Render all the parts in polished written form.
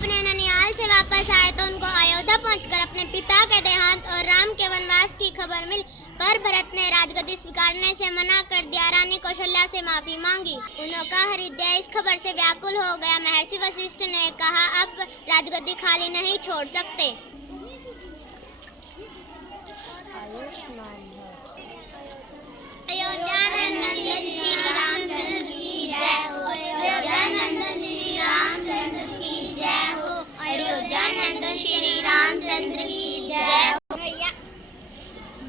अपने ननिहाल से वापस आए तो उनको अयोध्या पहुंचकर अपने पिता के देहांत और राम के वनवास की खबर मिली, पर भरत ने राजगद्दी स्वीकारने से मना कर दिया। रानी कौशल्या से माफी मांगी। उनका हृदय इस खबर से व्याकुल हो गया। महर्षि वशिष्ठ ने कहा, अब राजगद्दी खाली नहीं छोड़ सकते। अयोध्या नंदन श्री रामचंद्र की जय हो। अयोध्या नंदन श्री रामचंद्र की जय हो। अयोध्या नंदन श्री रामचंद्र की जय हो।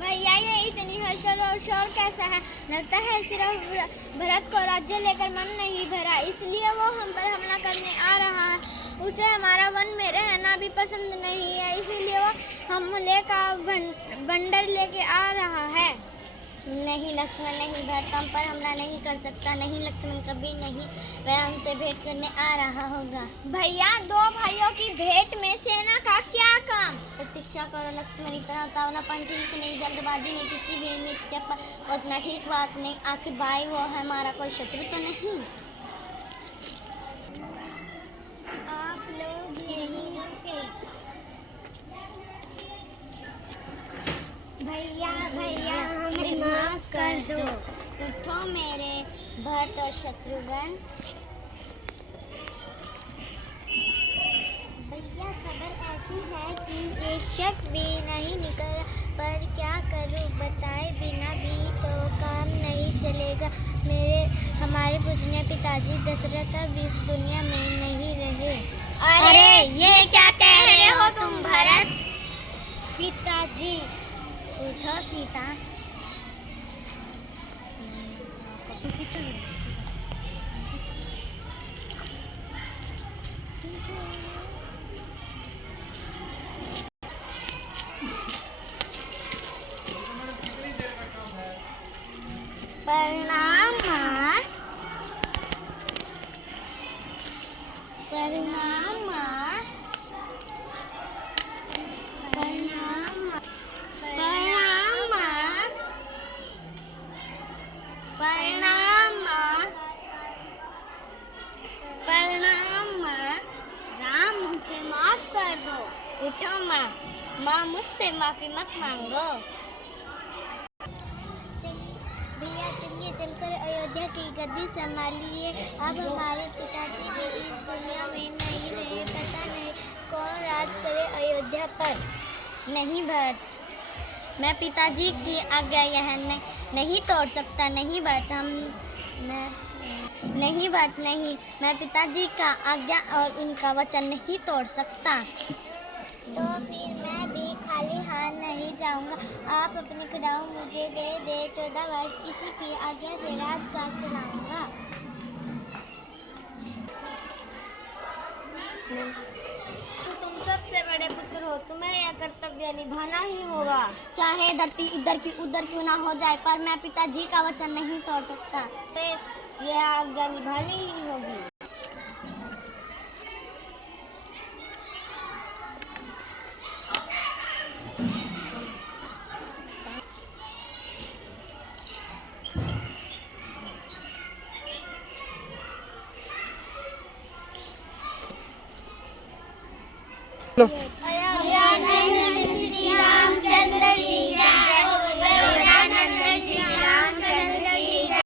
भैया ये इतनी हलचल और शोर कैसा है? लगता है सिर्फ भरत को राज्य लेकर मन नहीं भरा, इसलिए वो हम पर हमला करने आ रहा है। उसे हमारा वन में रहना भी पसंद नहीं है, इसीलिए वो हमले का बंडर लेके आ रहा है। नहीं लक्ष्मण, नहीं भरत हम पर हमला नहीं कर सकता। नहीं लक्ष्मण, कभी नहीं। वह हमसे भेंट करने आ रहा होगा। भैया, दो भाइयों की भेंट में सेना का क्या काम? प्रतीक्षा करो लक्ष्मण, इतना उतावलापन ठीक नहीं, जल्दबाजी में किसी भी नित्य पर उतना ठीक बात नहीं। आखिर भाई वो है, हमारा कोई शत्रु तो नहीं। आप लोग यहीं रुके। भैया भैया हमें माफ कर दो। उठो मेरे भरत और शत्रुघ्न। भैया खबर ऐसी है कि एक शक भी नहीं निकला, पर क्या करूं बताए बिना भी तो काम नहीं चलेगा। हमारे पूजनीय पिताजी दशरथ अब इस दुनिया में नहीं रहे। अरे ये क्या कह रहे हो तुम भरत? पिताजी उठो सीता। प्रणाम माँ। प्रणाम माँ। प्रणाम माँ। प्रणाम माँ। प्रणाम माँ। प्रणाम माँ। राम मुझे माफ कर दो। उठो माँ। माँ मुझसे माफी मत मांगो। भैया चलिए चलकर अयोध्या की गद्दी संभालिए। अब हमारे पिताजी भी इस दुनिया में नहीं रहे, पता नहीं कौन राज करे अयोध्या पर। नहीं भरत, मैं पिताजी की आज्ञा यह नहीं तोड़ सकता। नहीं भरत, नहीं भरत नहीं, मैं पिताजी का आज्ञा और उनका वचन नहीं तोड़ सकता। तो फिर मैं भी खाली हाथ नहीं जाऊंगा। आप अपने खिलाफ मुझे दे 14 वर्ष, इसी की आज्ञा से राजकाज चलाऊंगा। तुम सबसे बड़े पुत्र हो, तुम्हें यह कर्तव्य निभाना ही होगा। चाहे धरती इधर की उधर क्यों ना हो जाए, पर मैं पिताजी का वचन नहीं तोड़ सकता। तो यह आज्ञा निभानी ही होगी। हेलो।